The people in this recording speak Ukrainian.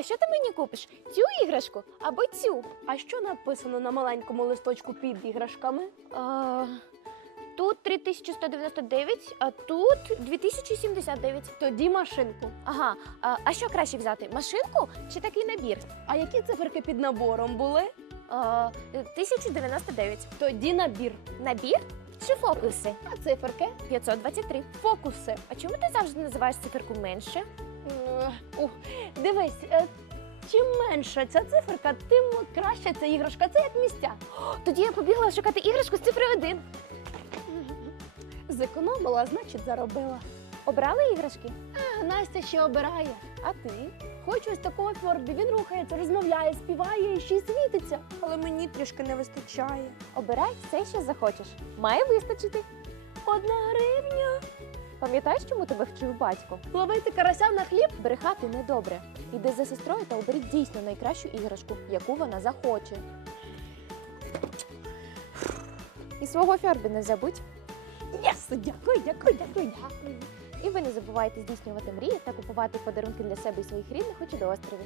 А що ти мені купиш? Цю іграшку або цю? А що написано на маленькому листочку під іграшками? А, тут 3199, а тут 2079. Тоді машинку. Ага, а, а що краще взяти? Машинку чи такий набір? А які циферки під набором були? А, 1099. Тоді набір. Набір чи фокуси? А циферки? 523. Фокуси. А чому ти завжди називаєш циферку менше? Дивись, е, чим менша ця циферка, тим краще ця іграшка. Це як місця. Тоді я побігла шукати іграшку з цифрою 1. Зекономила, значить заробила. Обрали іграшки? А Настя ще обирає. А ти? Хочу ось такого Фьорбі. Він рухається, розмовляє, співає і ще й світиться. Але мені трішки не вистачає. Обирай все, що захочеш. Має вистачити. Одна гривня. Пам'ятаєш, чому тебе вчив батько? Ловити карася на хліб. Брехати недобре. Іди за сестрою та оберіть дійсно найкращу іграшку, яку вона захоче. І свого Фьорбі не забудь. Єс! Дякую, дякую, дякую, дякую. І ви не забувайте здійснювати мрії та купувати подарунки для себе і своїх рідних у чудоострові.